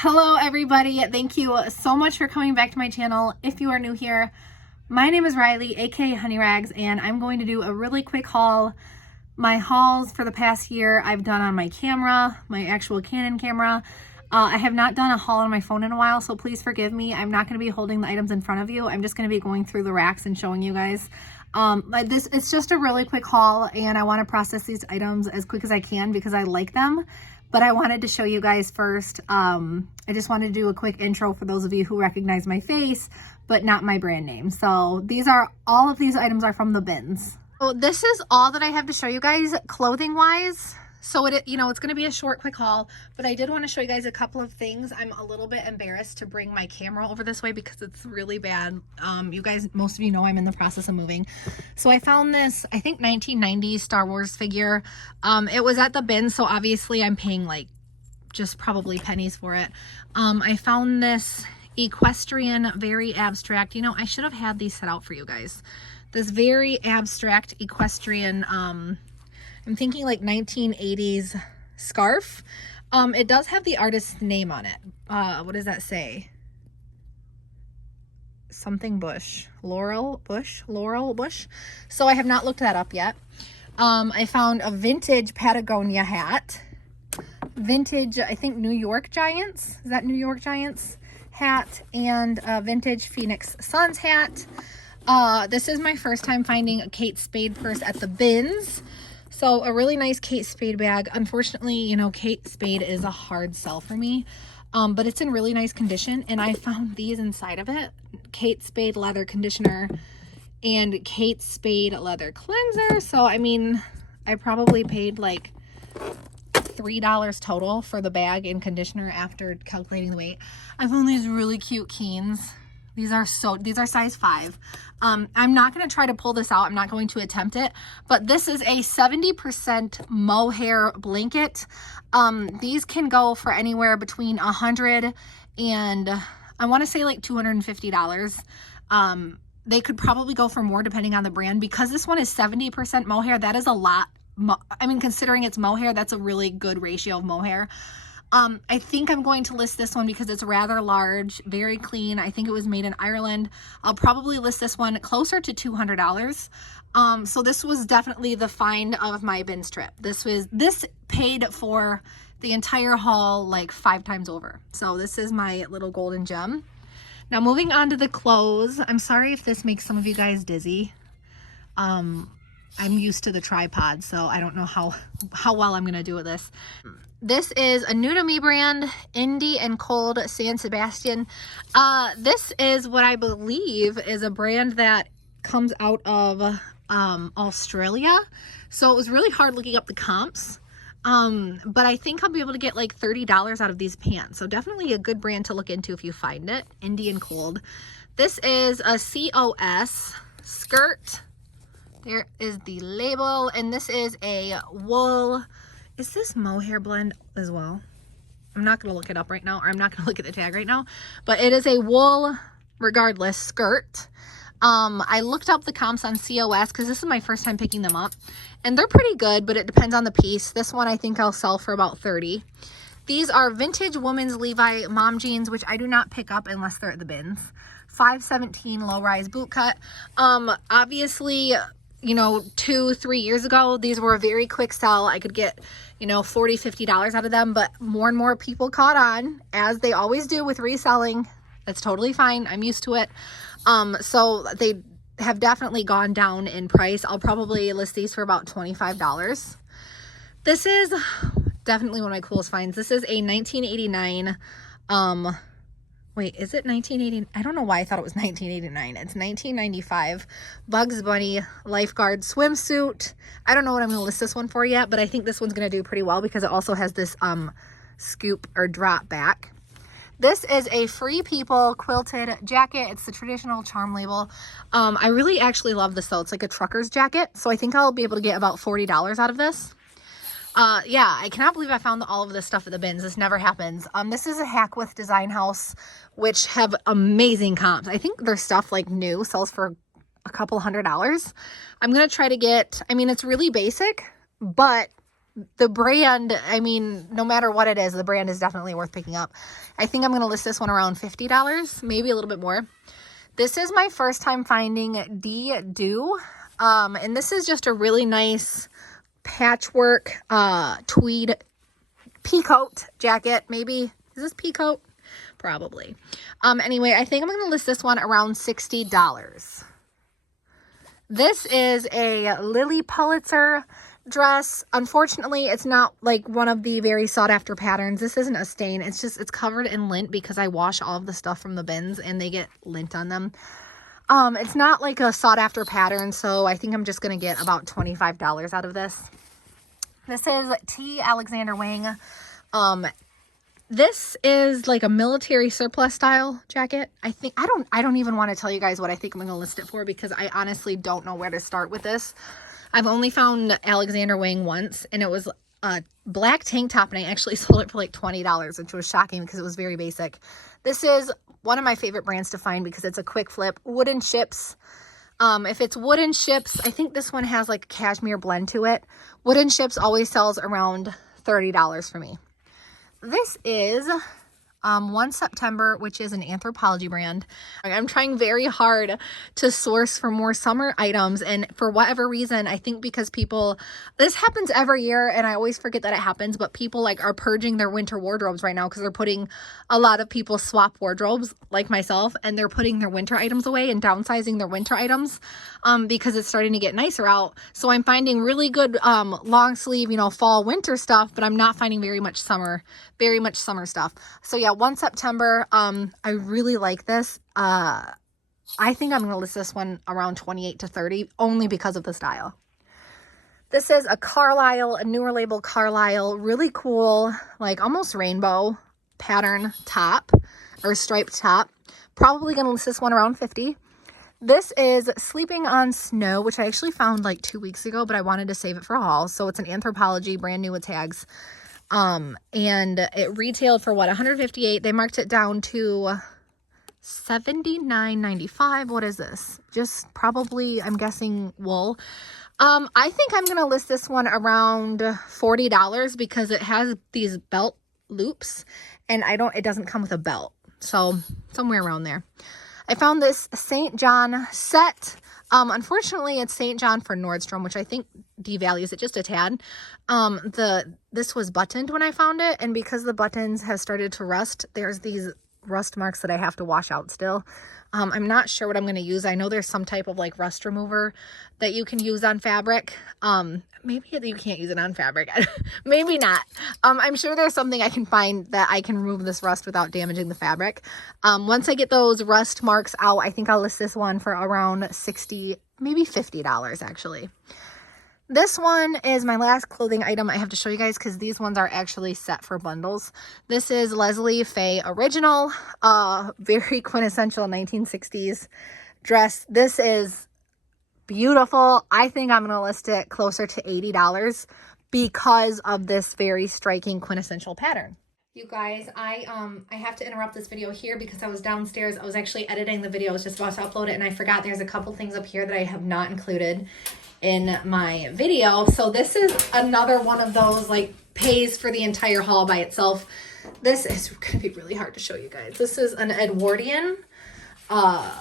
Hello everybody, thank you so much for coming back to my channel. If you are new here, my name is Riley, aka Honey Rags, and I'm going to do a really quick haul. My hauls for the past year I've done on my camera, my actual Canon camera. I have not done a haul on my phone in a while, so please forgive me. I'm not going to be holding the items in front of you. I'm just going to be going through the racks and showing you guys. It's just a really quick haul, and I want to process these items as quick as I can because I like them. But I wanted to show you guys first. I just wanted to do a quick intro for those of you who recognize my face, but not my brand name. So all of these items are from the bins. So this is all that I have to show you guys clothing wise. So it's going to be a short, quick haul, but I did want to show you guys a couple of things. I'm a little bit embarrassed to bring my camera over this way because it's really bad. You guys, most of you know I'm in the process of moving. So I found this, I think 1990s Star Wars figure. It was at the bin, so obviously I'm paying like just probably pennies for it. I found this equestrian, very abstract. I should have had these set out for you guys. This very abstract equestrian, I'm thinking like 1980s scarf. It does have the artist's name on it. What does that say? Something Bush. Laurel Bush? So I have not looked that up yet. I found a vintage Patagonia hat. Vintage, I think New York Giants. Is that New York Giants hat? And a vintage Phoenix Suns hat. This is my first time finding a Kate Spade purse at the bins. So a really nice Kate Spade bag. Unfortunately, Kate Spade is a hard sell for me, but it's in really nice condition. And I found these inside of it. Kate Spade leather conditioner and Kate Spade leather cleanser. So, I probably paid like $3 total for the bag and conditioner after calculating the weight. I found these really cute Keens. These are size 5. I'm not going to try to pull this out. I'm not going to attempt it, but this is a 70% mohair blanket. These can go for anywhere between $100 and I want to say like $250. They could probably go for more depending on the brand. Because this one is 70% mohair, that is a lot. Considering it's mohair, that's a really good ratio of mohair. I think I'm going to list this one because it's rather large, very clean. I think it was made in Ireland. I'll probably list this one closer to $200. So this was definitely the find of my bins trip. This paid for the entire haul like 5 times over. So this is my little golden gem. Now moving on to the clothes. I'm sorry if this makes some of you guys dizzy. I'm used to the tripod, so I don't know how well I'm gonna do with this. This is a new to me brand, Indie and Cold San Sebastian. This is what I believe is a brand that comes out of Australia. So it was really hard looking up the comps. But I think I'll be able to get like $30 out of these pants. So definitely a good brand to look into if you find it. Indie and Cold. This is a COS skirt. There is the label, and this is a wool. Is this mohair blend as well? I'm not going to look it up right now, or I'm not going to look at the tag right now, but it is a wool, regardless, skirt. I looked up the comps on COS because this is my first time picking them up, and they're pretty good, but it depends on the piece. This one I think I'll sell for about $30. These are vintage women's Levi mom jeans, which I do not pick up unless they're at the bins. 517 low-rise boot cut. Obviously, 2-3 years ago, these were a very quick sell. I could get, $40-50 out of them, but more and more people caught on, as they always do with reselling. That's totally fine. I'm used to it. So they have definitely gone down in price. I'll probably list these for about $25. This is definitely one of my coolest finds. This is a 1989, wait, is it 1980? I don't know why I thought it was 1989. It's 1995 Bugs Bunny lifeguard swimsuit. I don't know what I'm going to list this one for yet, but I think this one's going to do pretty well because it also has this scoop or drop back. This is a Free People quilted jacket. It's the traditional charm label. I really actually love this though. It's like a trucker's jacket. So I think I'll be able to get about $40 out of this. Yeah, I cannot believe I found all of this stuff at the bins. This never happens. This is a Hackwith Design House, which have amazing comps. I think their stuff, like new, sells for a couple $100. I'm going to try to get, it's really basic, but the brand, I mean, no matter what it is, the brand is definitely worth picking up. I think I'm going to list this one around $50, maybe a little bit more. This is my first time finding Do. And this is just a really nice patchwork tweed peacoat jacket. Maybe, is this peacoat? Probably. Anyway, I think I'm going to list this one around $60. This is a Lily Pulitzer dress. Unfortunately, it's not like one of the very sought after patterns. This isn't a stain. It's just, it's covered in lint because I wash all of the stuff from the bins and they get lint on them. It's not like a sought after pattern, so I think I'm just going to get about $25 out of this. This is T. Alexander Wang. This is like a military surplus style jacket. I don't even want to tell you guys what I think I'm going to list it for because I honestly don't know where to start with this. I've only found Alexander Wang once, and it was a black tank top, and I actually sold it for like $20, which was shocking because it was very basic. This is one of my favorite brands to find because it's a quick flip. Wooden Ships. If it's Wooden Ships, I think this one has like a cashmere blend to it. Wooden Ships always sells around $30 for me. This is 1 September, which is an Anthropologie brand. I'm trying very hard to source for more summer items, and for whatever reason, I think because people, this happens every year, and I always forget that it happens, but people like are purging their winter wardrobes right now because they're putting, a lot of people swap wardrobes like myself, and they're putting their winter items away and downsizing their winter items because it's starting to get nicer out. So I'm finding really good long sleeve, you know, fall winter stuff, but I'm not finding very much summer stuff. So yeah, 1 September, I really like this. I think I'm going to list this one around 28 to 30 only because of the style. This is a Carlisle, a newer label Carlisle, really cool, like almost rainbow pattern top or striped top. Probably going to list this one around 50. This is Sleeping on Snow, which I actually found like 2 weeks ago, but I wanted to save it for a haul. So it's an Anthropologie, brand new with tags. And it retailed for what, $158. They marked it down to $79.95. What is this? Just probably, I'm guessing, wool. I think I'm gonna list this one around $40 because it has these belt loops, and it doesn't come with a belt, so somewhere around there. I found this St. John set. Unfortunately, it's St. John for Nordstrom, which I think devalues it just a tad. This was buttoned when I found it, and because the buttons have started to rust, there's these rust marks that I have to wash out still. I'm not sure what I'm going to use. I know there's some type of like rust remover that you can use on fabric. Maybe you can't use it on fabric. Maybe not. I'm sure there's something I can find that I can remove this rust without damaging the fabric. Once I get those rust marks out, I think I'll list this one for around $60, maybe $50 actually. This one is my last clothing item I have to show you guys because these ones are actually set for bundles. This is Leslie Faye Original, very quintessential 1960s dress. This is beautiful. I think I'm going to list it closer to $80 because of this very striking quintessential pattern. You guys, I have to interrupt this video here because I was downstairs. I was actually editing the video. I was just about to upload it, and I forgot there's a couple things up here that I have not included in my video. So this is another one of those like pays for the entire haul by itself. This is gonna be really hard to show you guys. This is an Edwardian. I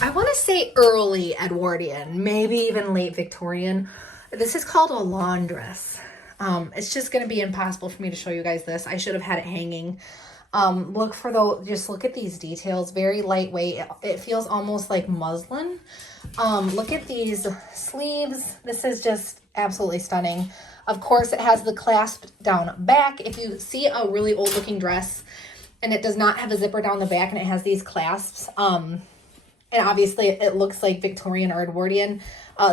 want to say early Edwardian, maybe even late Victorian. This is called a laundress. It's just gonna be impossible for me to show you guys this. I should have had it hanging. Just look at these details. Very lightweight. It feels almost like muslin. Look at these sleeves. This is just absolutely stunning. Of course, it has the clasp down back. If you see a really old looking dress and it does not have a zipper down the back and it has these clasps, and obviously it looks like Victorian or Edwardian,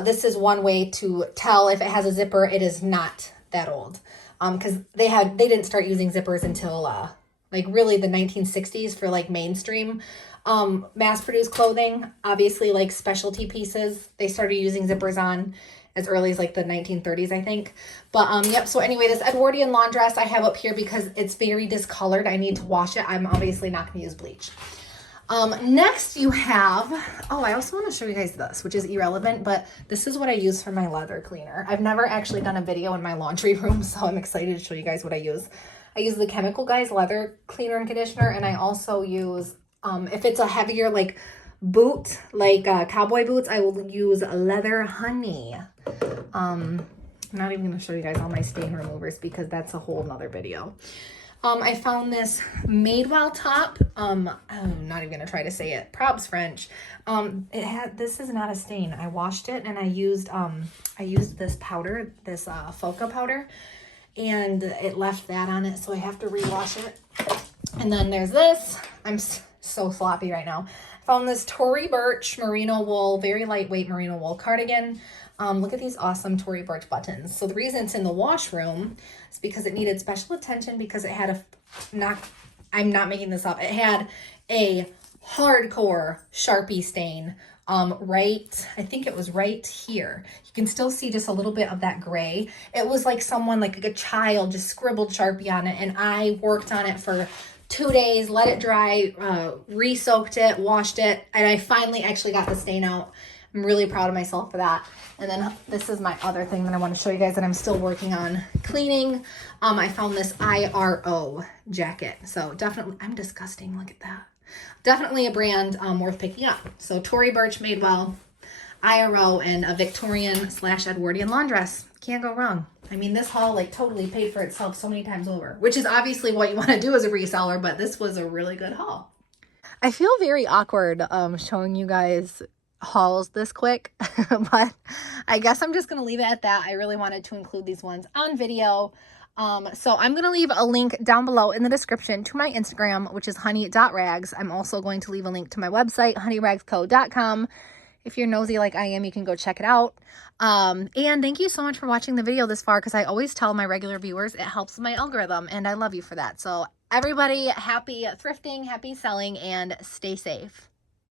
this is one way to tell if it has a zipper. It is not that old, because they didn't start using zippers until like really the 1960s for like mainstream mass-produced clothing. Obviously, like specialty pieces, they started using zippers on as early as like the 1930s, I think. But yep, so anyway, this Edwardian laundress I have up here because it's very discolored. I need to wash it. I'm obviously not going to use bleach. Next you have, oh, I also want to show you guys this, which is irrelevant, but this is what I use for my leather cleaner. I've never actually done a video in my laundry room, so I'm excited to show you guys what I use. I use the Chemical Guys leather cleaner and conditioner, and I also use, if it's a heavier like boot, like cowboy boots, I will use Leather Honey. I'm not even going to show you guys all my stain removers because that's a whole nother video. I found this Madewell top. I'm not even gonna try to say it. Probs French. This is not a stain. I washed it and I used this powder, this Foca powder, and it left that on it, so I have to rewash it. And then there's this. I'm so sloppy right now. I found this Tory Burch merino wool, very lightweight merino wool cardigan. Look at these awesome Tory Burch buttons. So the reason it's in the washroom is because it needed special attention because it had I'm not making this up. It had a hardcore Sharpie stain right, I think it was right here. You can still see just a little bit of that gray. It was like someone, like a child, just scribbled Sharpie on it, and I worked on it for 2 days, let it dry, re-soaked it, washed it, and I finally actually got the stain out. I'm really proud of myself for that. And then this is my other thing that I want to show you guys that I'm still working on cleaning. I found this IRO jacket. So definitely, I'm disgusting. Look at that. Definitely a brand worth picking up. So Tory Burch Madewell, IRO, and a Victorian/Edwardian laundress. Can't go wrong. I mean, this haul like totally paid for itself so many times over, which is obviously what you want to do as a reseller, but this was a really good haul. I feel very awkward showing you guys hauls this quick, but I guess I'm just going to leave it at that. I really wanted to include these ones on video. So I'm going to leave a link down below in the description to my Instagram, which is honey.rags. I'm also going to leave a link to my website, honeyragsco.com. If you're nosy like I am, you can go check it out. And thank you so much for watching the video this far, because I always tell my regular viewers it helps my algorithm, and I love you for that. So everybody, happy thrifting, happy selling, and stay safe.